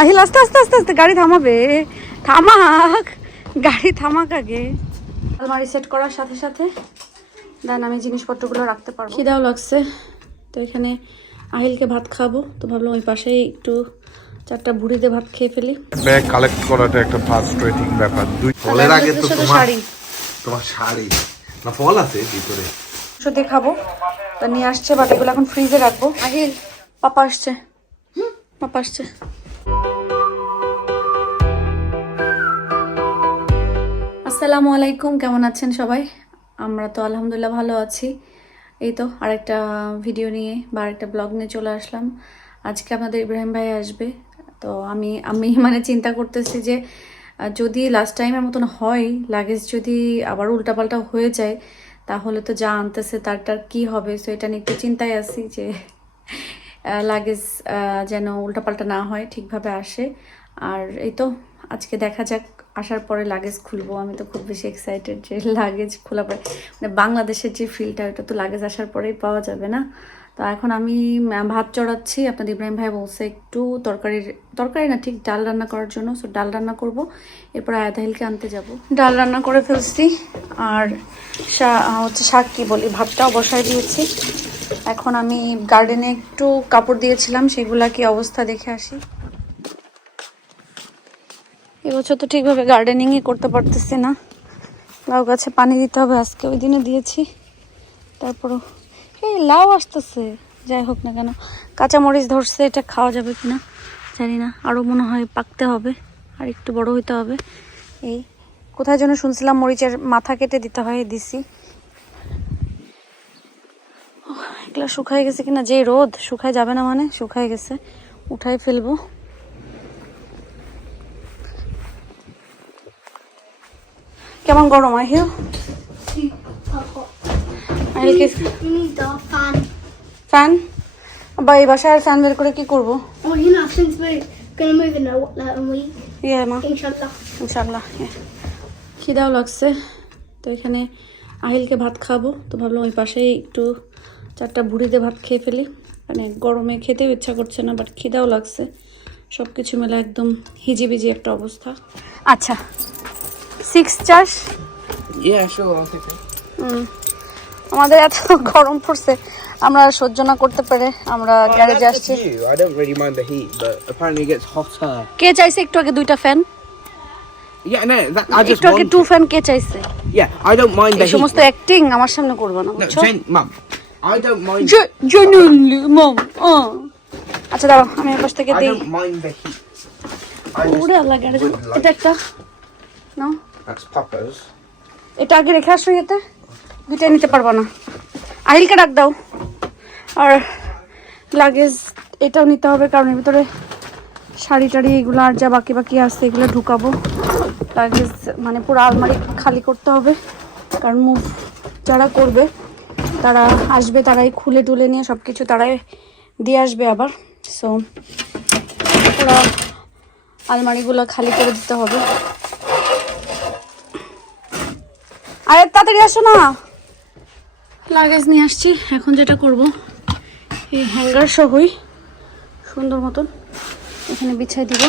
আহিল আস্তে আস্তে আস্তে আস্তে গাড়ি থামাবে। থামাক। গাড়ি থামাক আগে। আলমারি সেট করার সাথে সাথে দেন আমি জিনিসপত্রগুলো রাখতে পারব। খিদাও লাগছে। তো এখানে আহিলকে ভাত খাব। তো ভাবলাম ওই পাশেই একটু চারটা বুড়িতে ভাত খেয়ে ফেলি। ব্যাগ কালেক্ট করাটা একটা ফ্রাস্ট্রেটিং ব্যাপার। দুই ফলের আগে তো তোমার শাড়ি। তোমার শাড়ি। না ফল আছে ভিতরে। সাথে খাব। তা নিয়ে আসছে বাট এগুলো এখন ফ্রিজে রাখব। আহিল পাপা আসছে। হুম পাপা আসছে। আসসালামু আলাইকুম, কেমন আছেন সবাই? আমরা তো আলহামদুলিল্লাহ ভালো আছি। এই তো আরেকটা ভিডিও নিয়ে বা আরেকটা ব্লগ নিয়ে চলে আসলাম। আজকে আপনাদের ইব্রাহিম ভাই আসবে। তো আমি আমি মানে চিন্তা করতেছি যে যদি লাস্ট টাইমের মতন হয় লাগেজ যদি আবার উল্টাপাল্টা হয়ে যায়, তাহলে তো যা আনতেছে তারটার কি হবে? সো এটা নিয়ে একটু চিন্তায় আছি যে লাগেজ যেন উল্টাপাল্টা না হয়, ঠিকভাবে আসে। আর এই তো, আজকে দেখা যাক আসার পরে লাগেজ খুলবো। আমি তো খুব বেশি এক্সাইটেড যে লাগেজ খোলা পরে মানে বাংলাদেশের যে ফিলটা ওটা তো লাগেজ আসার পরেই পাওয়া যাবে না। তো এখন আমি ভাত চড়াচ্ছি। আপনাদের ইব্রাহিম ভাই বলছে একটু তরকারির তরকারি না, ঠিক ডাল রান্না করার জন্য। সো ডাল রান্না করব। এরপর আয়াতাহিলকে আনতে যাব। ডাল রান্না করে ফেলছি। আর হচ্ছে শাক কি বলি, ভাতটাও বসায় দিয়েছি। এখন আমি গার্ডেনে একটু কাপড় দিয়েছিলাম। সেগুলা কি অবস্থা দেখে আসি। এবছর তো ঠিকভাবে গার্ডেনিংই করতে পারতেছি না। লাউ গাছে পানি দিতে হবে, আজকে ওই দিনে দিয়েছি। তারপরও এই লাউ আসতেছে, যাই হোক না কেন। কাঁচামরিচ ধরছে, এটা খাওয়া যাবে কি না জানি না। আরও মনে হয় পাকতে হবে, আর একটু বড় হইতে হবে। এই কোথায় যেন শুনছিলাম মরিচের মাথা কেটে দিতে হয়, দিছি। এগুলা শুকায় গেছে কিনা, যে রোদ, শুকায় যাবে না মানে শুকায় গেছে। উঠাই ফেলব। কেমন গরম need the ফ্যান বা এই বাসায় ফ্যান বের করে কি করব? Oh, ইয়ে. ইনশাল্লাহ হ্যাঁ। খিদাও লাগছে তো এখানে আহিলকে ভাত খাব তো ভাবলাম ওই পাশেই একটু চারটা বুড়িতে ভাত খেয়ে ফেলি। মানে গরমে খেতেও ইচ্ছা করছে না বাট খিদাও লাগছে। সব কিছু মিলে একদম হিজিবিজি একটা অবস্থা। আচ্ছা। সিক্স. হুম। আমাদের এত গরম পড়ছে আমরা সহ্য না করতে পেরে আমরা গ্যারেজে আসছি. কে চাইছে একটু আগে দুইটা fan Yeah, no, that, I just একটু আগে want টু. ফ্যান কে চাইছে Yeah, I don't mind the এই heat. সমস্ত অ্যাক্টিং আমার সামনে করবে না বুঝছ I don't mind. আচ্ছা দাঁড়াও আমি পাশ থেকে I দিই don't mind the heat. I just, ওরে আল্লাহ গ্যারেজ এটা একটা নাও. এটা আগে রেখে আসো ইয়েতে। দুইটা নিতে পারবা না। আহিলকে ডাক দাও। আর লাগেজ এটাও নিতে হবে, কারণ এর ভিতরে শাড়ি টাড়ি এগুলো আর যা বাকি বাকি আছে এগুলো ঢুকাবো। লাগেজ মানে পুরো আলমারি খালি করতে হবে, কারণ মুভ যারা করবে, তারা আসবে, তারাই খুলে টুলে নিয়ে সব কিছু তারাই দিয়ে আসবে আবার। সো পুরো আলমারিগুলো খালি করে দিতে হবে। আরে তাড়াতাড়ি আসো না। লাগেজ নিয়ে আসছি এখন যেটা করব এই হ্যাঙ্গার সহই সুন্দর মতন এখানে বিছাই দিব।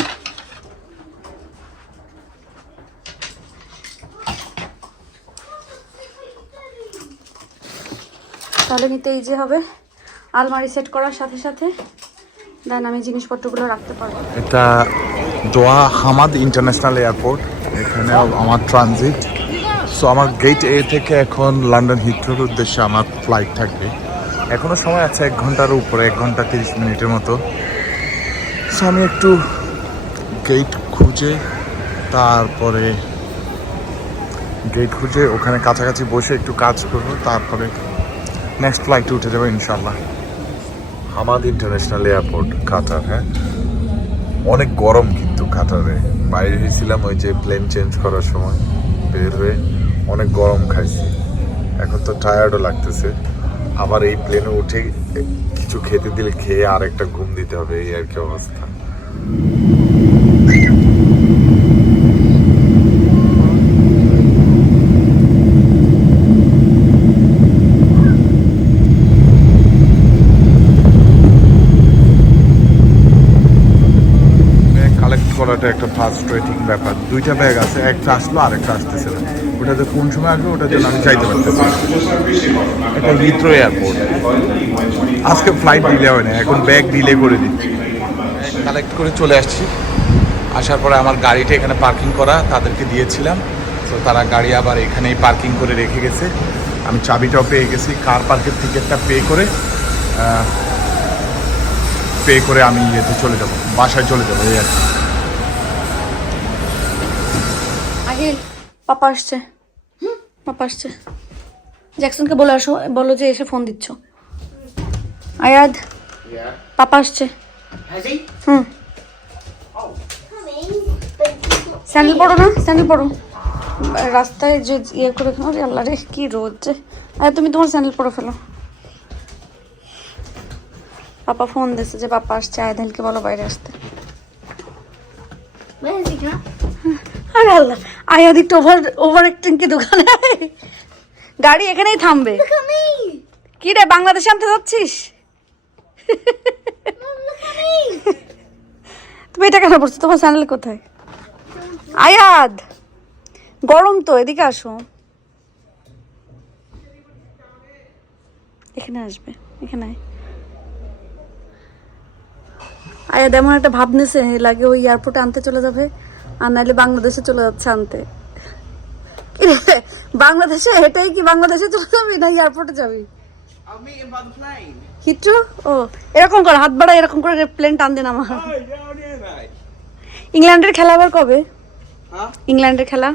তাহলে নিতে ইজি হবে আলমারি সেট করার সাথে সাথে দেন আমি জিনিসপত্রগুলো রাখতে পারব। এটা দোয়া হামাদ ইন্টারন্যাশনাল এয়ারপোর্ট এখানে আমার ট্রানজিট। সো আমার গেট এ থেকে এখন লন্ডন হিথ্রোর উদ্দেশ্যে আমার ফ্লাইট থাকবে। এখনও সময় আছে এক ঘণ্টার উপরে, এক ঘণ্টা তিরিশ মিনিটের মতো। সো আমি একটু গেট খুঁজে, তারপরে গেট খুঁজে, ওখানে কাছাকাছি বসে একটু কাজ করব, তারপরে নেক্সট ফ্লাইটে উঠে যাব ইনশাল্লাহ হামাদ ইন্টারন্যাশনাল এয়ারপোর্ট কাতার হ্যাঁ? অনেক গরম কিন্তু কাতারে বাইরে হয়েছিলাম ওই যে প্লেন চেঞ্জ করার সময়, বের হয়ে অনেক গরম খাইছি। এখন তো টায়ার্ডও লাগতেছে। আবার এই প্লেনে উঠে কিছু খেতে দিলে খেয়ে আর একটা ঘুম দিতে হবে, এই আর কি অবস্থা। করাটা একটা ফ্রাস্ট্রেটিং ব্যাপার। দুইটা ব্যাগ আছে, একটা আসলো আর একটা আসতেছে না। ওটা যে কোন সময় আসবে ওটার জন্য আমি চাইতে পারতেছি। এটা হিথ্রো এয়ারপোর্ট আজকে ফ্লাইট ডিলে হয় না এখন ব্যাগ ডিলে করে দিচ্ছি। কালেক্ট করে চলে আসছি। আসার পরে আমার গাড়িটা এখানে পার্কিং করা তাদেরকে দিয়েছিলাম। তো তারা গাড়ি আবার এখানেই পার্কিং করে রেখে গেছে। আমি চাবিটাও পেয়ে গেছি কার পার্কের টিকিটটা পে করে পে করে আমি ইয়েতে চলে যাব বাসায় চলে যাব এই আর কি। পাপা আসছে। পাপা আসছে। জ্যাকসনকে বলে আসো বলো যে এসে ফোন দিচ্ছ। আয়াদ. পাপা আসছে। হুম। স্যান্ডেল পরো না? স্যান্ডেল পরো। রাস্তায় যে ইয়ে করে আরে আল্লাহ রে কি রোদ যে। আরে তুমি তোমার স্যান্ডেল পরে ফেলো। পাপা ফোন দিচ্ছে যে পাপা আসছে আয়দালকে বলো বাইরে আসতে। আরে আল্লাহ আয়াদ একটু ওভার ওভার অ্যাক্টিং কি দোকানে গাড়ি এখানেই থামবে! কি রে, বাংলাদেশে আনতে যাচ্ছিস! তুমি এটা কেন পড়ছো তোমার স্যান্ডেল কোথায় আয়াদ, গরম তো, এদিকে আসো এখানে আসবে, এখানে আয়। আয়াদ, এমন একটা ভাব নিছে, লাগে ওই এয়ারপোর্টে আনতে চলে যাবে আর নাহলে বাংলাদেশে চলে যাচ্ছে আনতে। বাংলাদেশে এটাই কি বাংলাদেশে চলে যাবি না এয়ারপোর্টে যাবি. হিট্রু? ও এরকম কর হাত বাড়া এরকম করে প্লেন টান দিন আমার. ইংল্যান্ডের খেলা আবার কবে? ইংল্যান্ডের খেলা.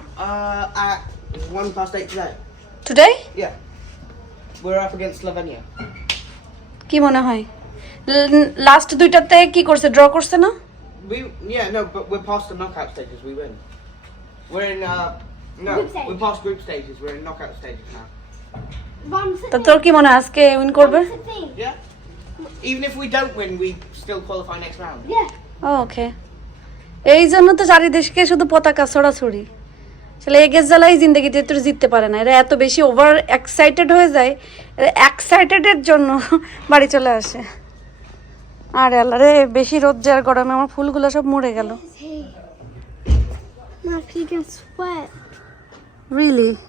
টুডে. কি মনে হয়? লাস্ট দুইটাতে কি করছে? ড্র করছে না? We yeah no, but we're past the knockout stages. We win. We're in uh no, Group stage. we're past group stages. We're in knockout stages now. The তা তোর কি মনে হয় আজকে উইন করবে thing. Yeah. Even if we don't win, we still qualify next round. Yeah. ওকে এই জন্য তো চারিদেশকে শুধু পতাকা ছড়াছড়ি আসলে এগের জ্বালাই জিন্দগিতে তোর জিততে পারে না এরা এত বেশি ওভার এক্সাইটেড হয়ে যায় এক্সাইটেডের জন্য বাড়ি চলে আসে আরে আল্লাহ রে বেশি রোদ যার গরমে আমার ফুলগুলো সব মরে গেল sweat.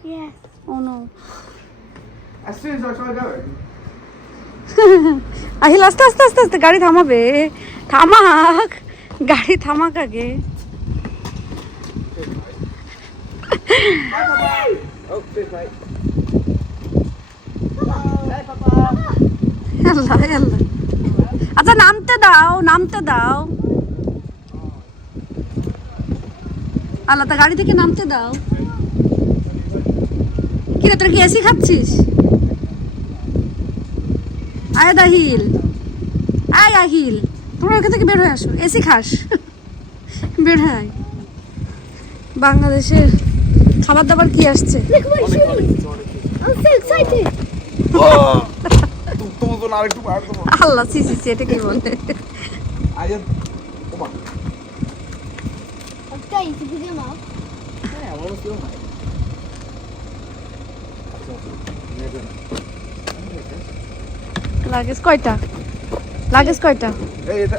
Yes. As soon as I try going. Ahil আস্তে আস্তে আস্তে আস্তে গাড়ি থামাবে থামাক গাড়ি থামাক আগে Oh. আল্লাহ আল্লাহ আচ্ছা নামতে দাও নামতে দাও। আল্লাহ তা গাড়ি থেকে নামতে দাও। কিরে তোর কি এসি খাচ্ছিস? আয় দাহিল। আয় আহিল। তোমরা ওখান থেকে বের হয়ে আসো। এসি খাস। বের হয়ে। বাংলাদেশের খাবার দাবার কি আসছে? I'm so আরেকটু বার দেবো আল্লাহ সি সি সি এটা কি বলে. লাগেজ কয়টা? লাগেজ কয়টা? এই এটা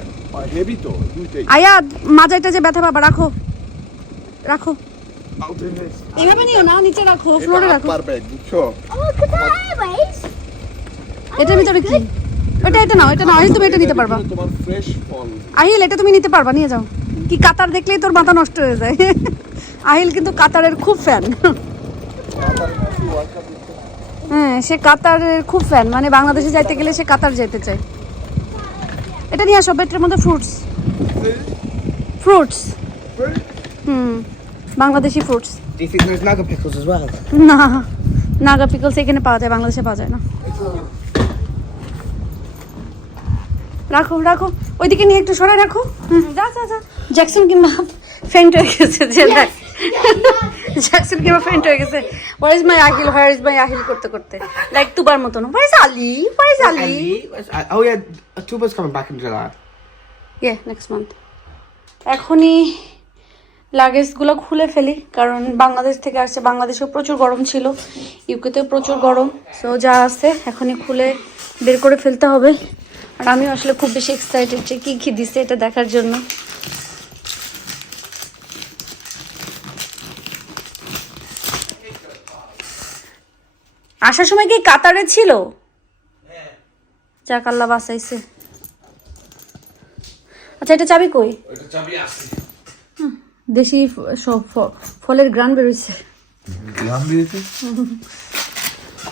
হেভি তো দুইটাই। আয়া মাজাইটা যে ব্যথা বাবা রাখো। রাখো। নিও না নিচে রাখো ফ্লোরে রাখো। পারবে বুঝছ Oh, look at the airways. এটার ভিতরে কি? ওটা এটা নাও এটা নাও আহিল তুমি এটা নিতে পারবা। তোমার ফ্রেশ ফল আহিল এটা তুমি নিতে পারবা নিয়ে যাও। কি কাতার দেখলেই তোর মাথা নষ্ট হয়ে যায়। আহিল কিন্তু কাতারের খুব ফ্যান হ্যাঁ সে কাতারের খুব ফ্যান মানে বাংলাদেশে যাইতে গেলে সে কাতার যেতে চায়। এটা নিয়ে আসো বেটের মধ্যে ফ্রুটস ফ্রুটস হুম বাংলাদেশি ফ্রুটস? না নাগা পিকলস এখানে পাওয়া যায় বাংলাদেশে পাওয়া যায় না। রাখো রাখো। ওইদিকে নিয়ে একটু সরাই রাখো। যা যা যা। জ্যাকসন কিংবা ফেন্ট হয়ে গেছে যে দেখ। জ্যাকসন কিংবা ফেন্ট হয়ে গেছে। Where is my Aahil where is my Aahil করতে করতে? লাইক তুবার মতন। Where is Ali where is Ali uh, Oh yeah, Tuba's coming back in ইয়ে নেক্সট মান্থ এখনই লাগেজগুলো খুলে ফেলি কারণ বাংলাদেশ থেকে আসছে। বাংলাদেশেও প্রচুর গরম ছিল। ইউকেতেও প্রচুর গরম। সো যা আছে এখনই খুলে বের করে ফেলতে হবে। আর আমি আসলে খুব বেশি এক্সাইটেড যে কী কী দিছে এটা দেখার জন্য। আসার সময় কি কাতারে ছিল? যাক আল্লাহ বাসাইছে আচ্ছা এটা চাবি কই? দেশি সব ফলের গ্রান বেরোইছে। গ্রান বেরোইছে?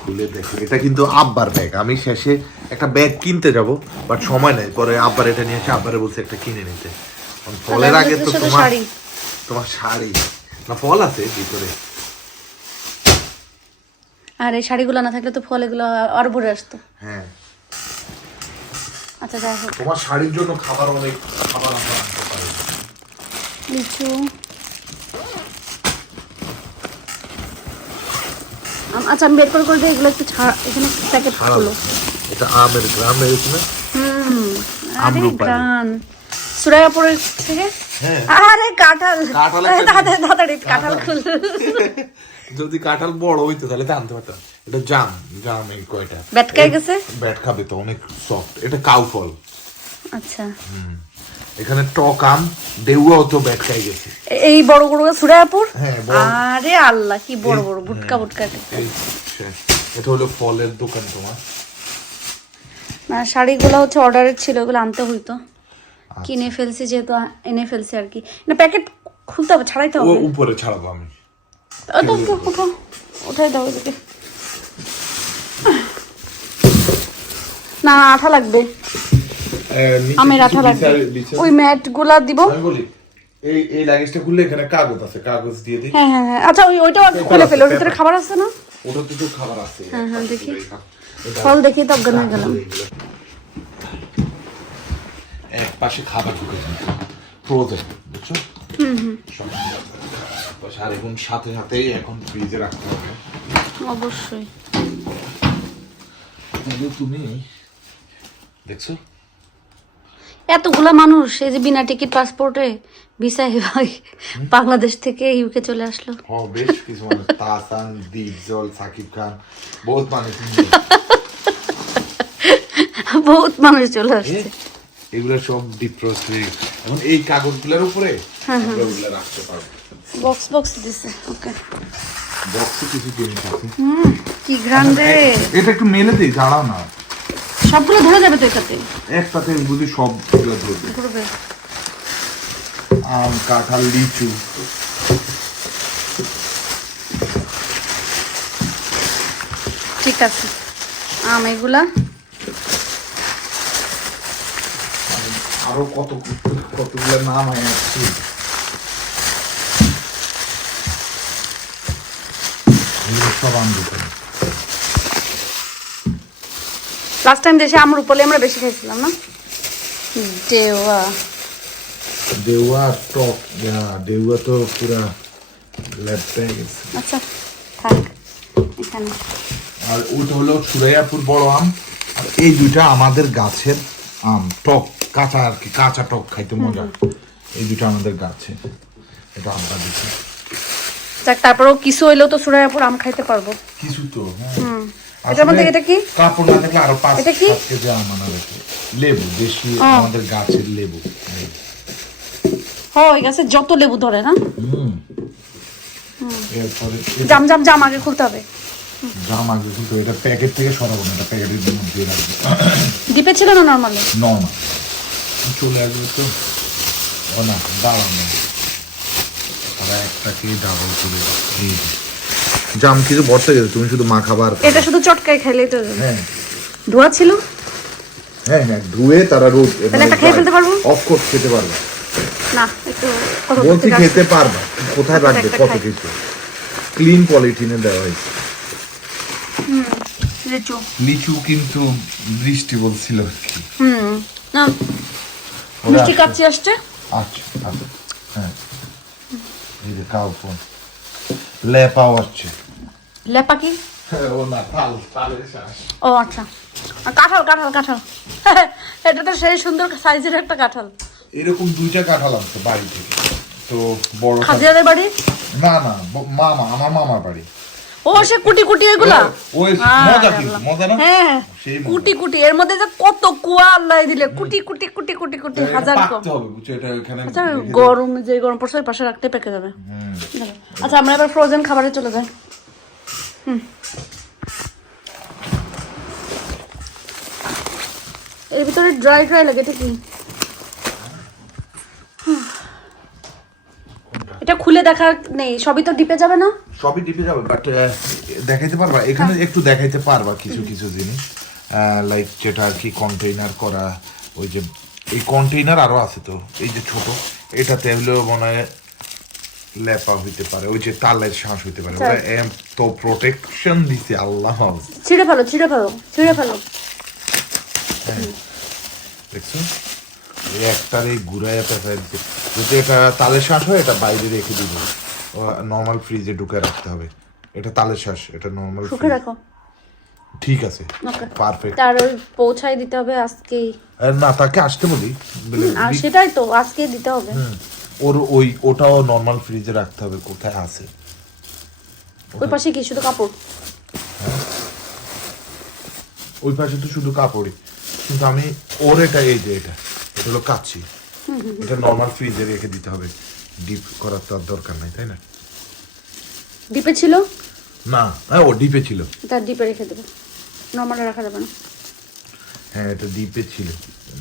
খুলে দেখো। এটা কিন্তু আব্বার ব্যাগ আমি শেষে একটা ব্যাগ কিনতে যাব বাট সময় নেই। পরে আব্বার এটা নিয়ে এসে আব্বারে বলছে একটা কিনে নিতে। ফলের আগে তো তোমার শাড়ি। তোমার শাড়ি। না ফল আছে ভিতরে। আর এই শাড়িগুলো না থাকলে তো ফল এগুলো আর ভরে আসতো। হ্যাঁ। আচ্ছা যাই হোক। তোমার শাড়ির জন্য খাবার অনেক খাবার আমরা আনতে পারি। লিচু। আচ্ছা আমি বের করে করে দিই এগুলো একটু ছাড়া এখানে প্যাকেট খুলো। এটা আমের গ্রাম না হুম আরে আমরুপালি। গান। সুরাইয়াপুরের থেকে? হ্যাঁ। আরে কাঁঠাল। তাড়াতাড়ি কাঁঠাল। খুল। যদি কাঁঠাল বড় হইতো তাহলে তো আনতে পারতাম। এটা জাম জাম এই কয়টা? খাই গেছে? ব্যাট খাবে তো অনেক সফট এটা কাউ ফল আচ্ছা এখানে টক আম ডেউয়াও তো ব্যাট খাই গেছে। এই বড় বড় সুরাইয়াপুর? হ্যাঁ, আরে আল্লাহ কি বড় বড় বুটকা বুটকা এটা হলো ফলের দোকান তোমার। না শাড়িগুলো হচ্ছে অর্ডারের ছিল ওগুলো আনতে হইতো। কিনে ফেলছি যেহেতু এনে ফেলছি আর কি। না প্যাকেট খুলতে হবে ছাড়াইতে ও হবে। উপরে ছাড়াবো আমি। ও তো উঠো, উঠো। উঠাই দাও ওদিকে। না আঠা লাগবে। আমের আঠা লাগবে ওই ম্যাটগুলা দিব এই এই লাগেজটা খুললে এখানে কাগজ আছে কাগজ দিয়ে দিই। হ্যাঁ হ্যাঁ হ্যাঁ। আচ্ছা ওই ওইটাও আগে খুলে ফেলো। ওর ভিতরে খাবার আছে না? ওটাতে তো খাবার আছে। হ্যাঁ হ্যাঁ দেখি। ফল দেখি তো অজ্ঞান হয়ে গেলাম। এক পাশে খাবার ঢুকে ফ্রোজেন বুঝছ? সব পাশে আর এখন সাথে সাথেই এখন ফ্রিজে রাখতে হবে। অবশ্যই। তুমি দেখছ? এতগুলা মানুষ এই যে বিনা টিকিট পাসপোর্টে ভিসা ভাই বাংলাদেশ থেকে ইউকে চলে আসলো। হ বেশ কিছু মানুষ। তাসান দীপজল সাকিব খান বহুত মানুষ বহুত মানুষ চলে আসছে। এগুলো সব ডিপ্রোস হয়ে এখন এই কাগজগুলোর উপরে আমরা রাখতে পারব। বক্স বক্স দিছে ওকে বক্সে কিছু জিনিস আছে। কি ঘ্রান রে? এটা একটু মেলে দিই দাঁড়াও না। সবগুলো ধরে যাবে তো এটাতে? একসাথে বুঝি সবগুলো ধরবে। আম কাঁঠাল লিচু। ঠিক আছে। আম এগুলা। আরও কত কতগুলো নাম হয় আসছে সব আম দোকান লাস্ট টাইম দেশে আমার উপলে আমরা বেশি খাইছিলাম না? দেওয়া। দেউয়া টক দেউয়া তো পুরা ল্যাপটাই গেছে। আচ্ছা থাক এখানে। আর ওটা হলো সুরাইয়াপুর বড় আম আর এই দুইটা আমাদের গাছের আম টক কাঁচা আর কি কাঁচা টক খাইতে মজা। এই দুটো আমাদের গাছে এটা আমরা দিচ্ছি যাক তারপরেও কিছু হইলেও তো সুরাইয়াপুর আম খাইতে পারব। কিছু তো হ্যাঁ। এটার মধ্যে এটা কি? কাপড় না থাকলে আরও পাঁচ এটা কি? কেজি আম আনা লেবু দেশি আমাদের গাছের লেবু। হয় গাছে যত লেবু ধরে না? হুম। এরপরে জাম জাম জাম আগে খুলতে হবে। জাম আগে কিন্তু এটা প্যাকেট থেকে সরাবো না এটা প্যাকেটের মধ্যে রাখব। ডিপে ছিল না নর্মালি ন চলে আসবে তো। ও না দাঁড়ান তারা একটাকে ডাবল করে এই। জাম কিছু ভরতে গেছে তুমি শুধু মা খাবার এটা শুধু চটকায় খাইলেই তো হ্যাঁ। ধোয়া ছিল? হ্যাঁ হ্যাঁ ধুয়ে তারা রোদ তাহলে একটা খেয়ে ফেলতে পারব? অফ কোর্স খেতে পারবে। না একটু বলছি খেতে পারবা। কোথায় রাখবে কত কিছু? ক্লিন পলিথিনে দেওয়া হয়েছে। লিচু। কিন্তু বৃষ্টি বলছিল আর কি। হুম না ওরা মিষ্টি। কাচ্চি আসছে? আচ্ছা আচ্ছা। হ্যাঁ। এই যে কাউ ফোন লেপাও আসছে। লেপা কি ও আচ্ছা। কাঁঠাল কাঁঠাল কাঁঠাল। এটা তো সেই সুন্দর সাইজের একটা কাঁঠাল। এরকম দুইটা কাঁঠাল আনছে বাড়ি থেকে। তো বড় খাদিয়াদের বাড়ি? না না মামা আমার মামার বাড়ি। ও সে কুটি কুটি এগুলা? ওই মজা কিন্তু মজা না? হ্যাঁ মজা। কুটি কুটি এর মধ্যে যে কত কুয়া আল্লাহ দিলে কুটি কুটি কুটি কুটি কুটি হাজার কম। এটা এখানে আচ্ছা গরম যে গরম পড়ছে পাশে রাখতে পেকে যাবে। আচ্ছা আমরা এবার ফ্রোজেন খাবারে চলে যাই। এর ভিতরে ড্রাই ড্রাই লাগে এটা এটা খুলে দেখা নেই সবই তো ডিপে যাবে না? সবই ডিপে যাবে বাট দেখাইতে পারবা। এখানে হ্যাঁ। একটু দেখাইতে পারবা কিছু কিছু জিনিস। লাইক যেটা আর কি কন্টেইনার করা ওই যে এই কন্টেইনার আরও আছে তো এই যে ছোট এটাতে হলেও মনে হয় লেপা হইতে পারে ওই যে তালের শ্বাস হইতে পারে। ওরা এম তো প্রোটেকশন দিছে আল্লাহ ছিঁড়ে ফেলো ছিঁড়ে ফেলো ছিঁড়ে ফেলো। দেখছ? এই একটার এই ঘুরাইয়া পেঁচাই দিচ্ছে যদি এটা তালের শ্বাস হয় এটা বাইরে রেখে দিব। নর্মাল ফ্রিজে ঢুকে রাখতে হবে। এটা তালের শ্বাস এটা নর্মাল শুকে রাখো। ঠিক আছে পারফেক্ট তার ওই পৌঁছাই দিতে হবে আজকেই। না তাকে আসতে বলি। সেটাই তো আজকেই দিতে হবে। হুম, ওর ওই ওটাও নর্মাল ফ্রিজে রাখতে হবে কোথায় আছে? ওই পাশে কি শুধু কাপড়? ওই পাশে তো শুধু কাপড়ই। কিন্তু আমি ওর এটা এই যে এটা এটা হলো কাচ্ছি এটা নর্মাল ফ্রিজে রেখে দিতে হবে। ডিপ করার তো আর দরকার নাই তাই না? ডিপে ছিল? না হ্যাঁ ও ডিপে ছিল। তার ডিপে রেখে দেবে। নর্মালে রাখা যাবে না। হ্যাঁ এটা ডিপে ছিল।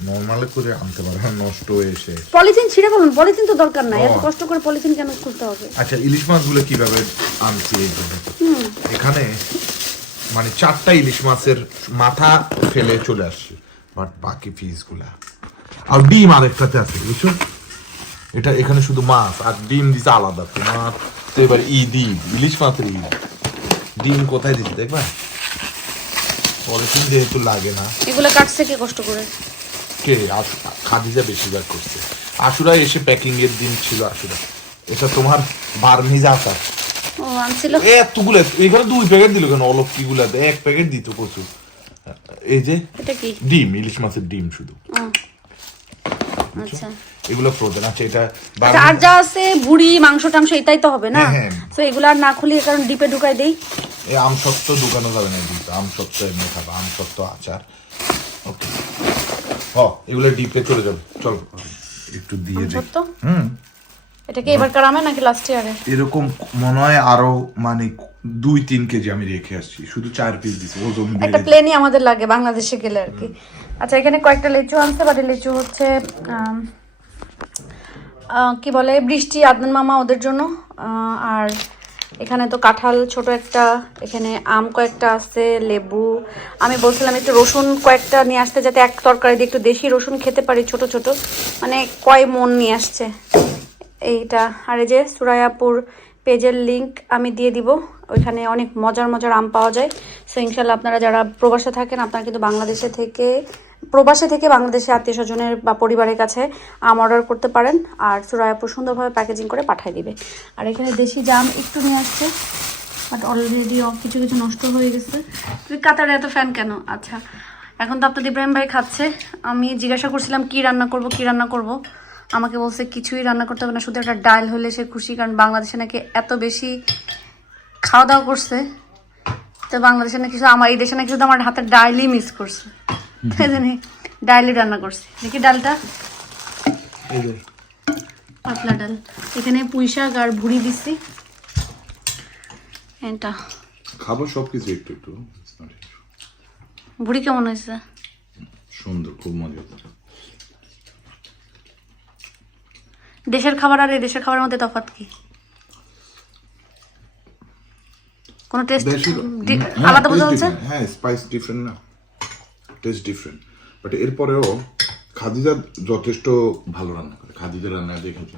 নর্মালে করে আনতে পারে হ্যাঁ, নষ্ট হয়ে পলিথিন ছিঁড়ে ফেলুন পলিথিন তো দরকার নাই এত কষ্ট করে পলিথিন কেন খুলতে হবে? আচ্ছা ইলিশ মাছগুলো কীভাবে আনছি এই জন্য? এখানে মানে চারটা ইলিশ মাছের মাথা ফেলে চলে আসছে বাট বাকি পিসগুলা আর ডিম আরেকটাতে আছে বুঝছ? এটা এখানে শুধু মাছ আর ডিম দিছে আলাদা তোমার তো এবার ই ডিম ইলিশ মাছের ই ডিম। কোথায় দিচ্ছে দেখবা? পলিথিন যেহেতু লাগে না। এগুলো কাটছে কে কষ্ট করে? কে? খাদিজা বেশিরভাগ করছে। আশুরা এসে প্যাকিং এর দিন ছিল আশুরা এটা তোমার বার্নিজ আচার এতগুলো এখানে দুই প্যাকেট দিল কেন? অলপ কি এক প্যাকেট দিত প্রচুর। এই যে ডিম ইলিশ মাছের ডিম শুধু। আচ্ছা। এগুলো ফ্রোজেন আচ্ছা এটা আচ্ছা, আর যা আছে ভুড়ি মাংস টাংস এটাই তো হবে না? হ্যাঁ, হ্যাঁ। তো এগুলো আর না খুলিয়ে কারণ ডিপে ঢুকাই দেই? এই আম সত্ত্ব দোকানে যাবে না দিতে আম সত্ত্ব এমনি খাব আম সত্ত্ব আচার। ওকে হ এগুলো ডিপে চলে যাবে। চল। একটু দিয়ে দে। সত্য হুম। এটা কি এবার কারামে নাকি লাস্ট ইয়ারে এরকম মনে হয় আরও মানে দুই তিন কেজি আমি রেখে আসছি। শুধু চার পিস দিছি ওজন একটা প্লেনই আমাদের লাগে বাংলাদেশে গেলে আর কি। আচ্ছা এখানে কয়েকটা লিচু আনতে পারে লিচু হচ্ছে কি বলে বৃষ্টি আদনান মামা ওদের জন্য আর এখানে তো কাঁঠাল ছোট একটা, এখানে আম কয়েকটা আছে, লেবু। আমি বলছিলাম একটু রসুন কয়েকটা নিয়ে আসতে যাতে এক তরকারি দিয়ে একটু দেশি রসুন খেতে পারি ছোট ছোট। মানে কয় মন নিয়ে আসছে। এইটা। আর এই যে সুরায়াপুর পেজের লিংক আমি দিয়ে দিব। ওইখানে অনেক মজার মজার আম পাওয়া যায়। সো ইনশাল্লাহ আপনারা যারা প্রবাসে থাকেন, আপনারা কিন্তু বাংলাদেশে থেকে প্রবাসে থেকে বাংলাদেশে আত্মীয় স্বজনের বা পরিবারের কাছে আম অর্ডার করতে পারেন। আর সুরায়াপুর সুন্দরভাবে প্যাকেজিং করে পাঠিয়ে দিবে। আর এখানে দেশি জাম একটু নিয়ে আসছে। বাট অলরেডি কিছু কিছু নষ্ট হয়ে গেছে। তুই কাতারে এত ফ্যান কেন? আচ্ছা এখন তো আপনার ইব্রাহিম ভাই খাচ্ছে। আমি জিজ্ঞাসা করছিলাম, কি রান্না করব, কি রান্না করব? আমাকে বলছে, কিছুই রান্না করতে হবে না। শুধু একটা ডাল হলে সে খুশি, কারণ বাংলাদেশে নাকি এত বেশি খাওয়া দাওয়া করছে। তো বাংলাদেশে নাকি শুধু আমার, এই দেশে নাকি শুধু আমার হাতের ডাইলই মিস করছে। তাই জানি রান্না করছে। দেখি ডালটা। পাতলা ডাল। এখানে পুঁই শাক আর ভুড়ি দিচ্ছি এটা। খাব সবকিছু একটু একটু issue. ভুড়ি কেমন হয়েছে? সুন্দর খুব মজা দেশের খাবার আর এই দেশের খাবারের মধ্যে তফাৎ কি? কোনো টেস্ট আলাদা বোঝা যাচ্ছে? হ্যাঁ স্পাইস ডিফারেন্ট না। টেস্ট ডিফারেন্ট বাট এরপরেও খাদিজা যথেষ্ট ভালো রান্না করে। খাদিজা রান্না দেখেছি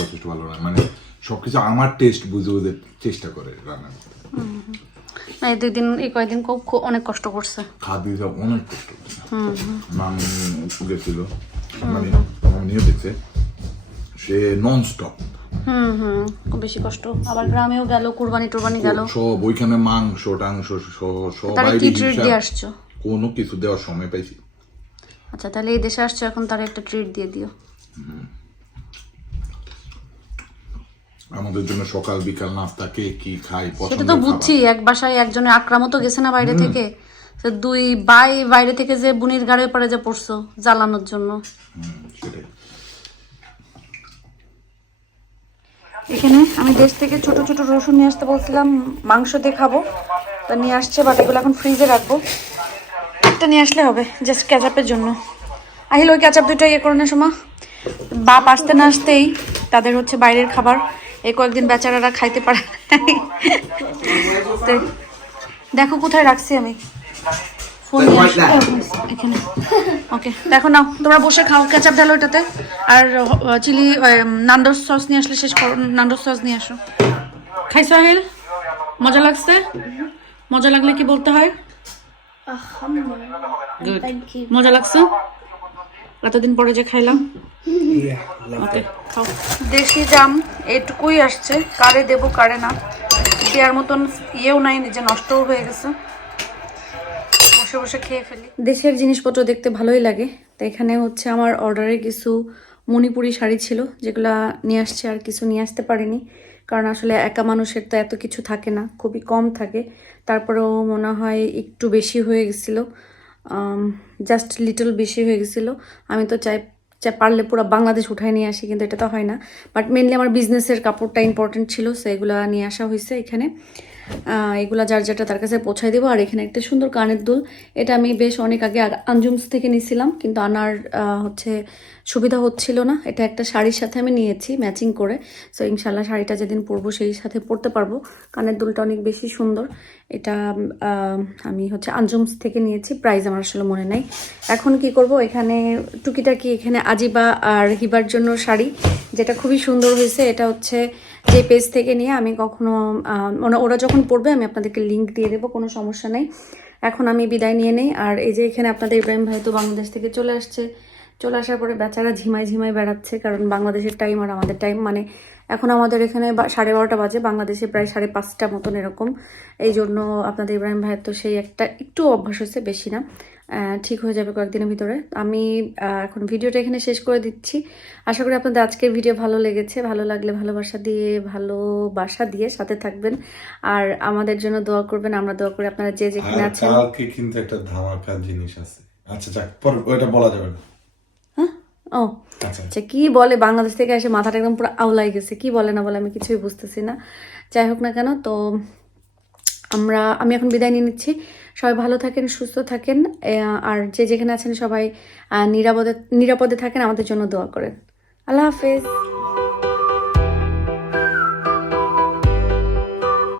যথেষ্ট ভালো রান্না। মানে সবকিছু আমার টেস্ট বুঝে বুঝে চেষ্টা করে রান্না করতে। না এই দুই দিন এই কয়েকদিন খুব খুব অনেক কষ্ট করছে। খাদিজা অনেক কষ্ট করছে। মামি গেছিল মানে মামিও দেখছে সে নন স্টপ হুম হুম খুব বেশি কষ্ট। আবার গ্রামেও গেল কুরবানি টুরবানি গেল। সব ওইখানে মাংস টাংস সহ সবাই কি ট্রিট দিয়ে আসছো? কোনো কিছু দেওয়ার সময় পাইছি। আচ্ছা তাহলে এই দেশে আসছো এখন তার একটা ট্রিট দিয়ে দিও। আমাদের জন্য সকাল বিকাল নাস্তা কে কি খাই সেটা তো বুঝছি এক বাসায় একজনের আক্রামত গেছে না বাইরে থেকে। তো দুই বাই বাইরে থেকে যে বুনির গাড়ে পরে যে পড়ছো জ্বালানোর জন্য। এখানে আমি দেশ থেকে ছোট ছোট রসুন নিয়ে আসতে বলছিলাম মাংস দিয়ে খাব। তা নিয়ে আসছে বাট এগুলো এখন ফ্রিজে রাখব। নিয়ে আসলে হবে জাস্ট ক্যাচাপের জন্য। আহিল, ওই ক্যাচাপ দুটো ইয়ে করে সময় বাপ আসতে না আসতেই তাদের হচ্ছে বাইরের খাবার, এই কয়েকদিন বেচারারা খাইতে পারে। দেখো কোথায় রাখছি আমি। ফোন। এখানে। ওকে দেখো নাও, তোমরা বসে খাও কেচাপ ঢালো এটাতে আর চিলি নান্ডোর সস নিয়ে আসলে শেষ করো নান্ডোর সস নিয়ে আসো। খাইছো আহিল? মজা লাগছে? মজা লাগলে কি বলতে হয়? মজা লাগছে? এতদিন পরে যে খাইলাম। দেশি জাম এইটুকুই আসছে। কারে দেবো কারে না। দেওয়ার মতন ইয়েও নাই নিজে নষ্টও হয়ে গেছে। বসে বসে খেয়ে ফেলি। দেশের জিনিসপত্র দেখতে ভালোই লাগে। তো এখানে হচ্ছে আমার অর্ডারে কিছু মণিপুরি শাড়ি ছিল যেগুলা নিয়ে আসছে আর কিছু নিয়ে আসতে পারিনি। কারণ আসলে একা মানুষের তো এত কিছু থাকে না খুবই কম থাকে। তারপরেও মনে হয় একটু বেশি হয়ে গেছিল। জাস্ট লিটল বেশি হয়ে গেছিল। আমি তো চাই চাই পারলে পুরো বাংলাদেশ উঠায় নিয়ে আসি, কিন্তু এটা তো হয় না। বাট মেনলি আমার বিজনেসের কাপড়টা ইম্পর্টেন্ট ছিল, সো এগুলো নিয়ে আসা হয়েছে এখানে। এগুলা যার যেটা তার কাছে পৌঁছায় দেবো। আর এখানে একটা সুন্দর কানের দুল। এটা আমি বেশ অনেক আগে আঞ্জুমস থেকে নিয়েছিলাম কিন্তু আনার হচ্ছে সুবিধা হচ্ছিল না। এটা একটা শাড়ির সাথে আমি নিয়েছি ম্যাচিং করে। সো ইনশাল্লাহ শাড়িটা যেদিন পরবো সেই সাথে পরতে পারব। কানের দুলটা অনেক বেশি সুন্দর। এটা আমি হচ্ছে আঞ্জুমস থেকে নিয়েছি। প্রাইস আমার আসলে মনে নাই। এখন কি করব? এখানে টুকিটাকি এখানে আজিবা আর হিবার জন্য শাড়ি, যেটা খুবই সুন্দর হয়েছে। এটা হচ্ছে যে পেজ থেকে নিয়ে আমি কখনো ওরা- ওরা যখন পড়বে আমি আপনাদেরকে লিঙ্ক দিয়ে দেবো, কোনো সমস্যা নেই। এখন আমি বিদায় নিয়ে নেই। আর এই যে এখানে আপনাদের ইব্রাহিম ভাই তো বাংলাদেশ থেকে চলে আসছে। চলে আসার পরে বেচারা ঝিমাই ঝিমাই বেড়াচ্ছে, কারণ বাংলাদেশের টাইম আর আমাদের টাইম মানে এখন আমাদের এখানে সাড়ে বারোটা বাজে, বাংলাদেশে প্রায় সাড়ে পাঁচটা মতন এরকম। এই জন্য আপনাদের ইব্রাহিম ভাইয়ের তো সেই একটা, একটু অভ্যাস হয়েছে, বেশি না। ঠিক হয়ে যাবে কয়েকদিনের ভিতরে। আমি এখন ভিডিওটা এখানে শেষ করে দিচ্ছি। আশা করি আপনাদের আজকের ভিডিও ভালো লেগেছে। ভালো লাগলে ভালোবাসা দিয়ে ভালোবাসা দিয়ে সাথে থাকবেন। আর আমাদের জন্য দোয়া করবেন। আমরা দোয়া করি আপনারা যে যেখানে আছেন। কালকে কিন্তু একটা ধামাকা জিনিস আছে। আচ্ছা যাক পর ওইটা বলা যাবে না। ও। আচ্ছা। আচ্ছা কি বলে বাংলাদেশ থেকে এসে মাথাটা একদম পুরো আউলাই গেছে? কি বলে না বলে আমি কিছুই বুঝতেছি না। যাই হোক না কেন তো আমরা, আমি এখন বিদায় নিয়ে নিচ্ছি। সবাই ভালো থাকেন, সুস্থ থাকেন আর যে যেখানে আছেন সবাই নিরাপদে নিরাপদে থাকেন, আমাদের জন্য দোয়া করেন। আল্লাহ হাফেজ।